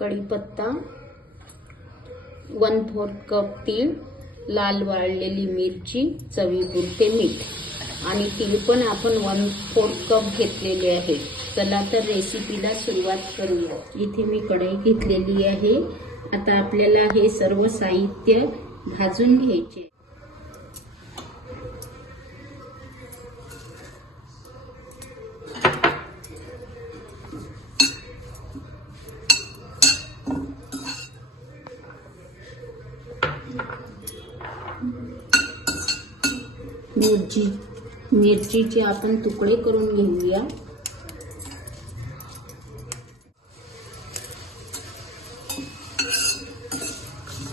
कढीपत्ता, 1/4 कप तीळ, लाल वाळलेली मिरची, चवीपुरते मीठ आणि तीळ पण आपण 1/4 कप घेतलेले आहे। चला तर रेसिपीला सुरुवात करूया। इथे मी कढई घेतलेली आहे। आता आपल्याला हे सर्व साहित्य भाजून घ्यायचे। मिरचीचे आपण तुकडे करून घेऊया।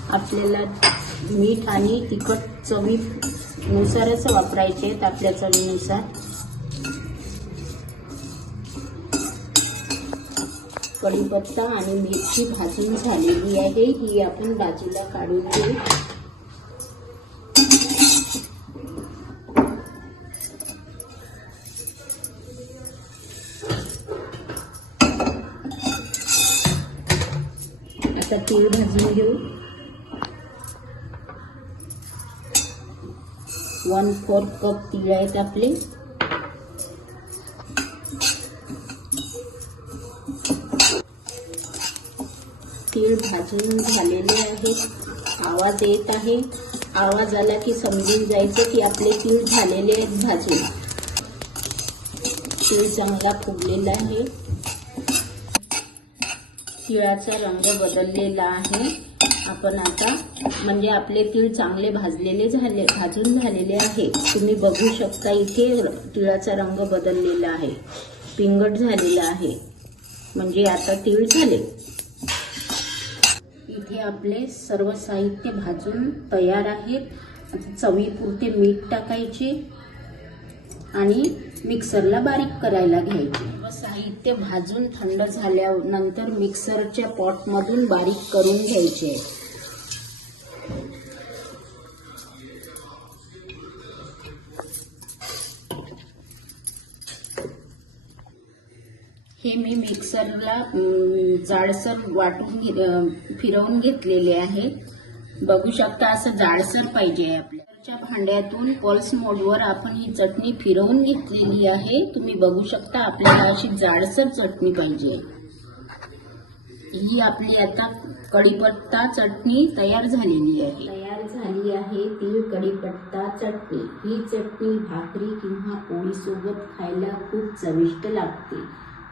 आपल्याला मीठ आणि तिखट चवीनुसारच वापरायचे आहेत, आपल्या चवीनुसार। कढीपत्ता आणि मिरची भाजून झालेली आहे, ही आपण बाजूला काढून घेऊ। आता तीळ भाजून घेऊ। 1/4 कप तीळ आहेत आपले। तीळ भाजून झालेले आहेत, आवाज येत आहे। आवाज आला की समजून जायचं की आपले तीळ झालेले आहेत भाजून। तीळ चांगला फुगलेला आहे, तिळाचा रंग बदललेला आहे। आपण आता म्हणजे आपले तीळ चांगले भाजून झालेले आहे। तुम्ही बघू शकता इथे तिळाचा रंग बदललेला आहे, पिंगट झालेला आहे, म्हणजे आता तीळ झाले। इथे आपले सर्व साहित्य भाजून तयार आहेत। आता चवीपुरते मीठ टाकायचे आणि मिक्सरला बारीक करायला घ्यायचे। साहित्य भाजून थंड झाल्यानंतर मिक्सरच्या पॉट मधून बारीक करून घ्यायचे। हे मी मिक्सरला जाडसर फिरवून घेतलेले आहे। बघू शकता असं जाडसर पाहिजे आपल्या भांड्यातून पल्स मोडवर आपण ही चटणी फिरवून घेतलेली आहे। तुम्ही बघू शकता आपल्याला अशी जाडसर चटणी पाहिजे। ही आपली आता कढीपत्ता चटणी तयार झालेली आहे। तीळ कढीपत्ता चटणी। ही चटणी भाकरी किंवा पोळी सोबत खायला खूप चविष्ट लागते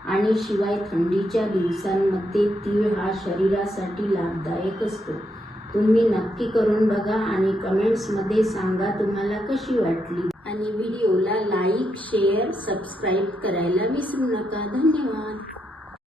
आणि शिवाय थंडीच्या दिवसांमध्ये तीळ हा शरीरासाठी लाभदायक असतो। तुम्ही नक्की करून बघा आणि कमेंट्स मध्ये सांगा तुम्हाला कशी वाटली। आणि व्हिडिओला लाईक, शेअर, सबस्क्राईब करायला विसरू नका। धन्यवाद।